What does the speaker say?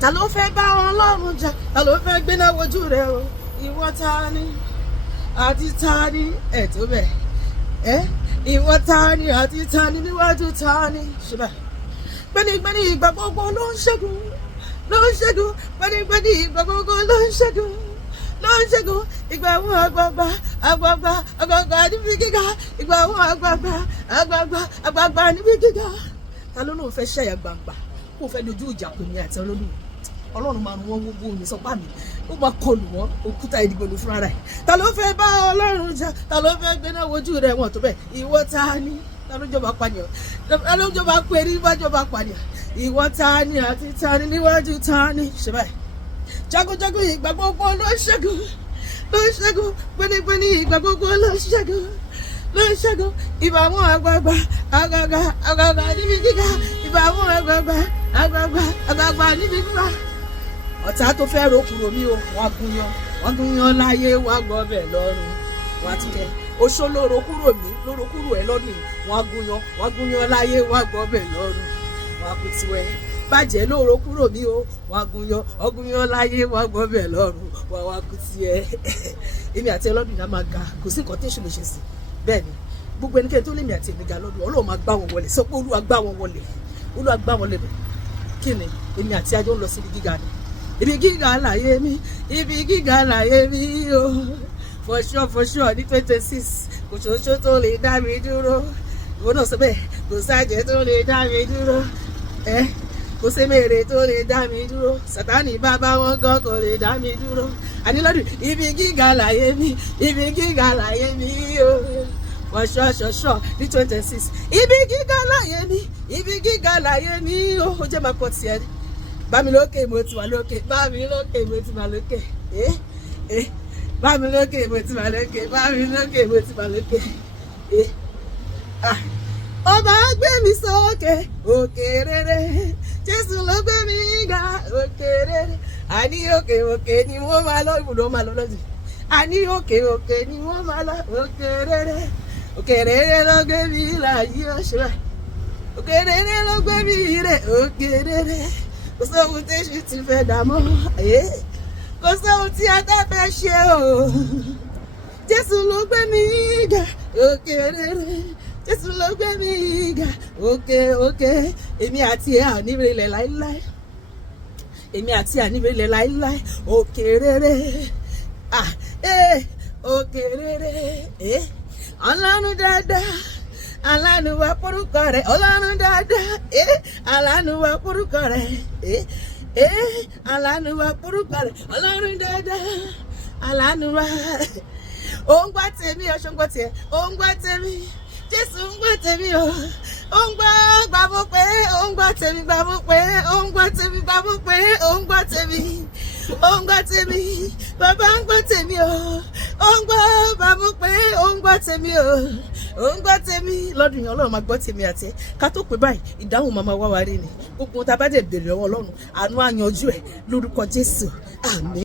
ta ló fẹ́ bá Ọlọ́run jà, ta ló fẹ́ gbéná wojú rẹ o, ìwọ ta ni àti ta ni ẹ̀ tó bẹ̀ ìwọ ta ni àti ta ni níwájú ta ni ṣùgbọ́n gbẹ́nigbẹ́ni ìgbà gbogbo ló ń ṣẹ́gun gbẹ́nigbẹ́ni ìgbà gbogbo ló ń ṣẹ́gun ìgbà àwọn àgbààgbà níbi gíga ìgbà àwọn àgbààgbà níbi gíga. Ta ló lóun fẹ́ ṣẹ̀yà gbangba kó fẹ́ dojú ìjà pè mí àti Ọlọ́run máa rún wọn gbogbo mi sọ bá mi ó máa kọlù wọn òkúta ìdìgbòlù fúnra rẹ̀. Ta ló fẹ́ bá Ọlọ́run jà, ta ló fẹ́ gbéná wojú rẹ̀ wọ̀n tó bẹ́ẹ̀ ìwọ ta ni, ta ló jọba pànìyàn, ta ló jọba pé ní ìwájọba pànìyàn, ìwọ ta ni àti ta ni níwájú ta ni ṣe báyìí. Jagunjagun ìgbà gbogbo ló ń ṣẹ́gun gbẹ́nigbẹ́ni ìgbà gbogbo ló ń ṣẹ́gun ìbà àwọn àgbààgbà níbi gíga ìbà àwọn àgbààgbà níbi gíga. Ọ̀tá tó fẹ́ rokùrò mi o wọ́n gúnyán láyé wọ́n gbọ́ bẹ̀ lọ́rùn wọ́n ti kẹ́ oṣó lórokúrò mi lórokúrò ẹ lọ́dún yìí wọ́n gúnyán láyé wọ́n gbọ́ bẹ̀ lọ́rùn wọ́n kú tiwẹ́ bàjẹ́ lórokúrò mi o wọ́n gúnyán láyé wọ́n gbọ́ bẹ̀ lọ́rùn wọ́n kú tiẹ̀. Èmi àti ẹlọ́dún yìí máa ga kò sí nǹkan tí èṣù lè ṣe sí bẹ́ẹ̀ ni gbogbo ẹnikẹ́ni tó lè mi àti èmi ga lọ́dún Ọlọ́run máa gbá wọn wọlé sọ pé Olúwa gbá wọn wọlé bẹ̀ kí ni èmi àti ajọ́ ń lọ sí ibi gíga ni ibi gíga láyé mi o for sure ní 26 kò ṣoṣo tó lè dá mi dúró ìwọ náà sọ bẹ́ẹ̀ kò sáàjẹ́ tó lè dá mi dúró kò sẹ́mẹ̀rẹ̀ tó lè dá mi dúró Sátánì bàbá wọn gan kò lè dá mi dúró ànílọ́dún ibi gíga láyé mi o for sure ní 26 ibi gíga láyé mi o ó jẹ́ máa kọ́ tiẹ̀ ni. Bámi lókè mo ti wà lókè bámi lókè mo ti wà lókè ọba gbé mi sókè òkè rere Jésù ló gbé mi ga òkè rere àní òkè ni wọ́n máa lọ ibùdó máa lọ lọ́dún àní òkè ni wọ́n máa lọ òkè rere ló gbé mi láyé ọ̀ṣọ́ òkè rere ló gbé mi rè òkè rere. Kò sóhun tí èṣù ti fẹ́ dààmú kò sóhun tí ata fẹ́ ṣe o Jésù ló gbé mi ga òkè rere Jésù ló gbé mi ga òkè èmi àti àníbẹ̀rẹ̀ láíláí òkè rere òkè rere Ọlọ́run dáadáa aláàánú wa porúkọ rẹ̀ Ọlọ́run dáadáa aláàánú wa porúkọ rẹ̀ aláàánú wa porúkọ rẹ̀ Ọlọ́run dáadáa aláàánú wa. Ó ń gbọ́ tèmi ọ̀ṣun gbọ́ tiẹ̀ ó ń gbọ́ tèmi Jésù ń gbọ́ tèmi o ó ń gbọ́ gbàmú pé ó ń gbọ́ tèmi gbàmú pé ó ń gbọ́ tèmi gbàmú pé ó ń gbọ́ tèmi bàbá ń gbọ́ tèmi o ó ń gbọ́ gbàmú pé ó ń gbọ́ tèmi o ó ń gbọ́ tèmi lọ́dún yẹn Ọlọ́run máa gbọ́ tèmi àti ká tó pé báyìí ìdáhùn máa wá wa rí ni gbogbo tá a bá dẹ̀ bèrè lọ́wọ́ Ọlọ́run àánú á yanjú ẹ̀ lórúkọ Jésù àmín.